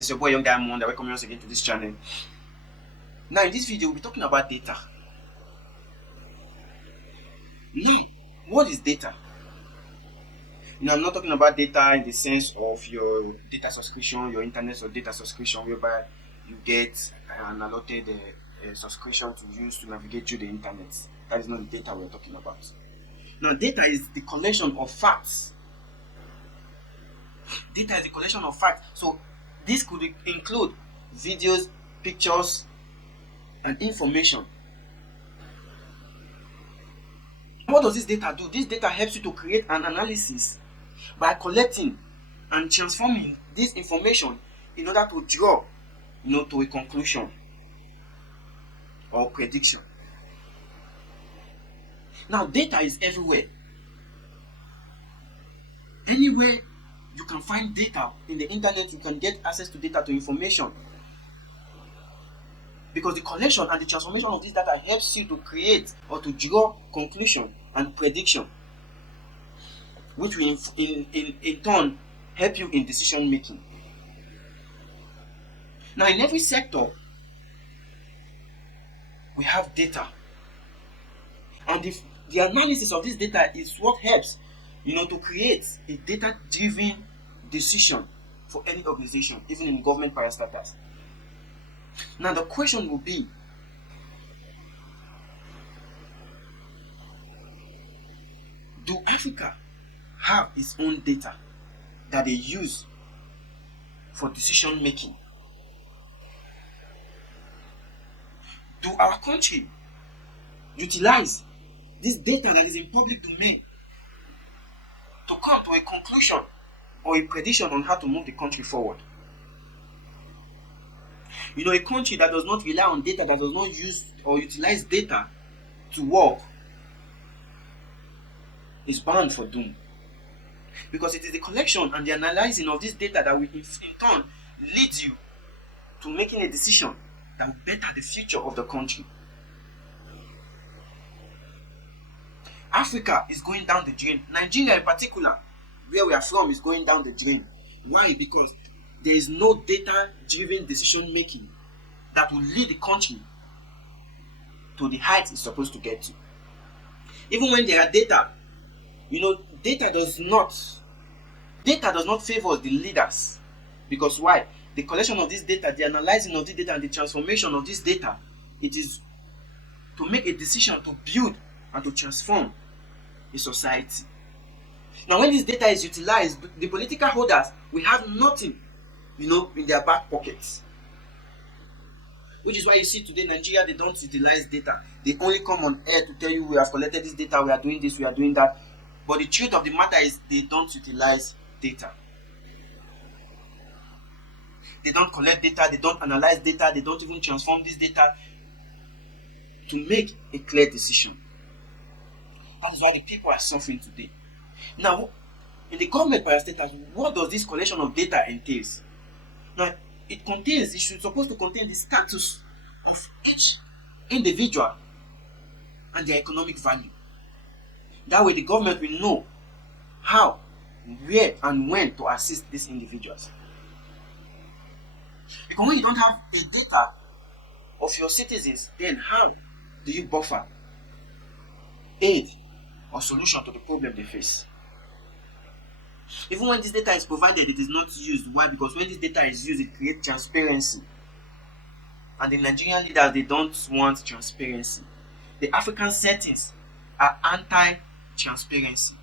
It's your boy Young Diamond. I welcome you once again to this channel. Now, in this video, we'll be talking about data. Now, what is data? I'm not talking about data in the sense of your data subscription, your internet or data subscription, whereby you get an allotted subscription to use to navigate through the internet. That is not the data we're talking about. Now, data is the collection of facts. Data is the collection of facts. So, this could include videos, pictures, and information. What does this data do? This data helps you to create an analysis by collecting and transforming this information in order to draw, to a conclusion or prediction. Now, data is everywhere. Anywhere you can find data in the internet, you can get access to data, to information. Because the collection and the transformation of this data helps you to create or to draw conclusion and prediction, which will in turn help you in decision making. Now, in every sector, we have data. And the analysis of this data is what helps, to create a data-driven decision for any organization, even in government parastatals. Now, the question will be, do Africa have its own data that they use for decision making? Do our country utilize this data that is in public domain to come to a conclusion or a prediction on how to move the country forward? A country that does not rely on data, that does not use or utilize data to work, is bound for doom. Because it is the collection and the analyzing of this data that will in turn lead you to making a decision that will better the future of the country. Africa is going down the drain. Nigeria in particular, where we are from, is going down the drain. Why? Because there is no data-driven decision making that will lead the country to the heights it's supposed to get to. Even when there are data, data does not favor the leaders. Because why? The collection of this data, the analyzing of this data, and the transformation of this data, it is to make a decision to build and to transform a society. Now, when this data is utilized, the political holders will have nothing, in their back pockets. Which is why you see today Nigeria, they don't utilize data. They only come on air to tell you, we have collected this data, we are doing this, we are doing that. But the truth of the matter is, they don't utilize data. They don't collect data, they don't analyze data, they don't even transform this data to make a clear decision. That is why the people are suffering today. Now, in the government parastatals, what does this collection of data entails? Now, it should supposed to contain the status of each individual and their economic value. That way, the government will know how, where, and when to assist these individuals. Because when you don't have the data of your citizens, then how do you buffer aid or solution to the problem they face? Even when this data is provided, it is not used. Why? Because when this data is used, it creates transparency. And the Nigerian leaders, they don't want transparency. The African settings are anti-transparency.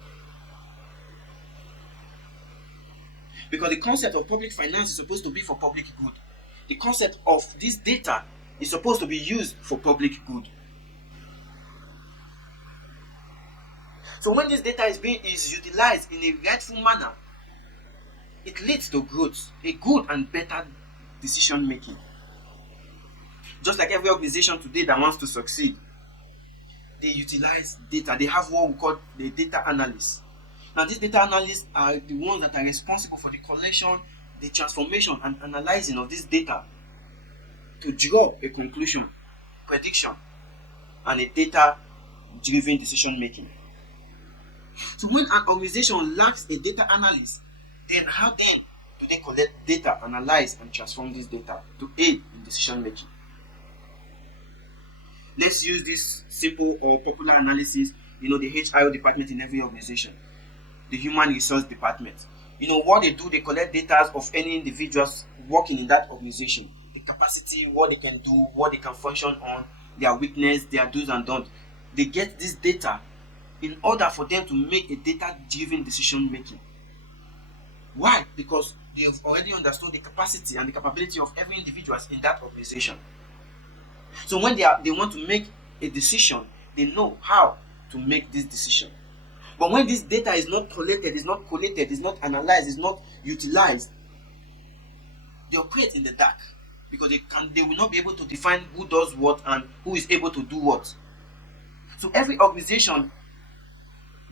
Because the concept of public finance is supposed to be for public good. The concept of this data is supposed to be used for public good. So when this data is utilized in a rightful manner, it leads to growth, a good and better decision making. Just like every organization today that wants to succeed, they utilize data. They have what we call the data analysts. Now, these data analysts are the ones that are responsible for the collection, the transformation, and analyzing of this data to draw a conclusion, prediction, and a data-driven decision making. So when an organization lacks a data analyst, then how then do they collect data, analyze, and transform this data to aid in decision making? Let's use this simple or popular analysis. The HRO department in every organization, the human resource department. What they do, they collect data of any individuals working in that organization, the capacity, what they can do, what they can function on, their weakness, their do's and don'ts. They get this data in order for them to make a data-driven decision making. Why? Because they have already understood the capacity and the capability of every individual in that organization. So when they want to make a decision, they know how to make this decision. But when this data is not collected, is not collated, is not analyzed, is not utilized, they operate in the dark, because they will not be able to define who does what and who is able to do what. So every organization,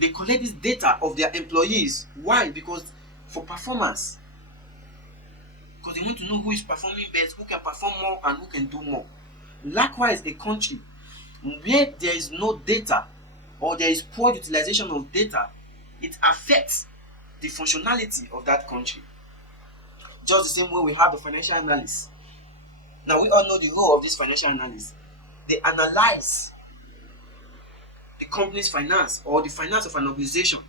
they collect this data of their employees. Why? Because for performance. Because they want to know who is performing best, who can perform more, and who can do more. Likewise, a country where there is no data or there is poor utilization of data, it affects the functionality of that country. Just the same way we have the financial analysts. Now, we all know the role of this financial analyst. They analyze the company's finance or the finance of an organization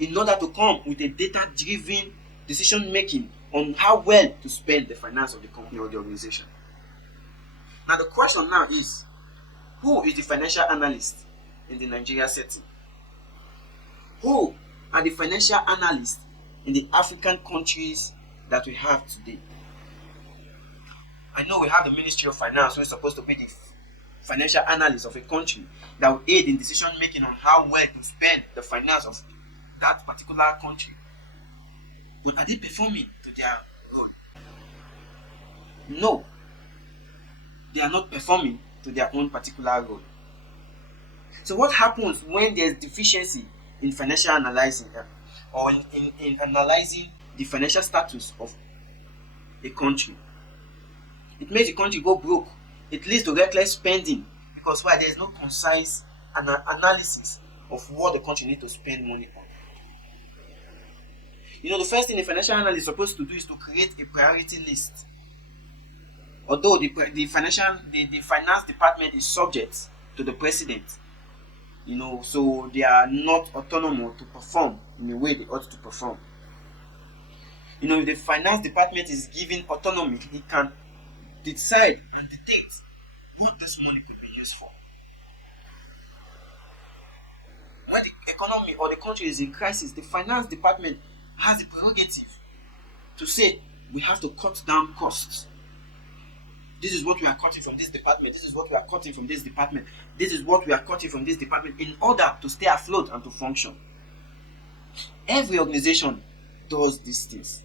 in order to come with a data-driven decision making on how well to spend the finance of the company or the organization. Now, the question now is, who is the financial analyst in the Nigeria setting? Who are the financial analysts in the African countries that we have today? I know we have the Ministry of Finance, who is supposed to be the financial analyst of a country that will aid in decision making on how well to spend the finance of that particular country. But are they performing to their role? No. They are not performing to their own particular role. So what happens when there's deficiency in financial analyzing or in analyzing the financial status of a country? It makes the country go broke. It leads to reckless spending, because why? There is no concise analysis of what the country needs to spend money on. The first thing a financial analyst is supposed to do is to create a priority list. Although the finance department is subject to the president, so they are not autonomous to perform in the way they ought to perform. If the finance department is given autonomy, it can decide and dictate what this money could be used for. When the economy or the country is in crisis, the finance department has the prerogative to say, we have to cut down costs. This is what we are cutting from this department. This is what we are cutting from this department. This is what we are cutting from this department, in order to stay afloat and to function. Every organization does these things.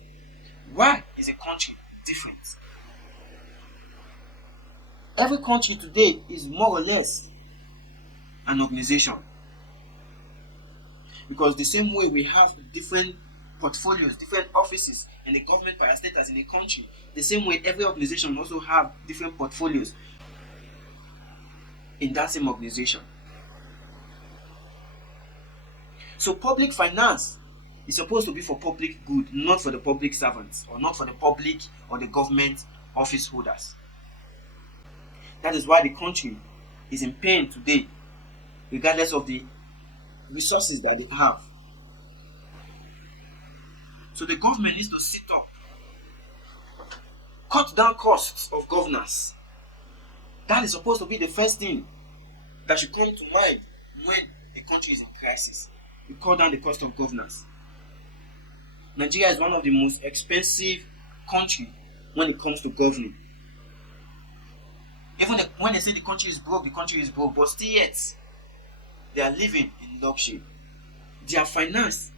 Why is a country different? Every country today is more or less an organization. Because the same way we have different portfolios, different offices in the government parastatals in a country, the same way every organization also have different portfolios in that same organization. So public finance is supposed to be for public good, not for the public servants, or not for the public or the government office holders. That is why the country is in pain today, regardless of the resources that they have. So the government needs to sit up, cut down costs of governance. That is supposed to be the first thing that should come to mind when a country is in crisis. You cut down the cost of governance. Nigeria is one of the most expensive countries when it comes to governing. Even when they say the country is broke, but still yet, they are living in luxury. Their finance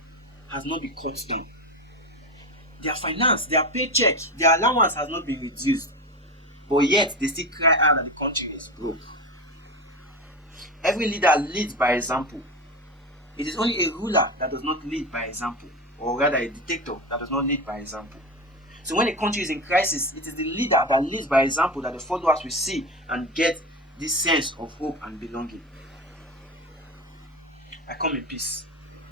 has not been cut down. Their finance, their paycheck, their allowance has not been reduced. But yet, they still cry out that the country is broke. Every leader leads by example. It is only a ruler that does not lead by example, or rather a dictator that does not lead by example. So when a country is in crisis, it is the leader that leads by example that the followers will see and get this sense of hope and belonging. I come in peace.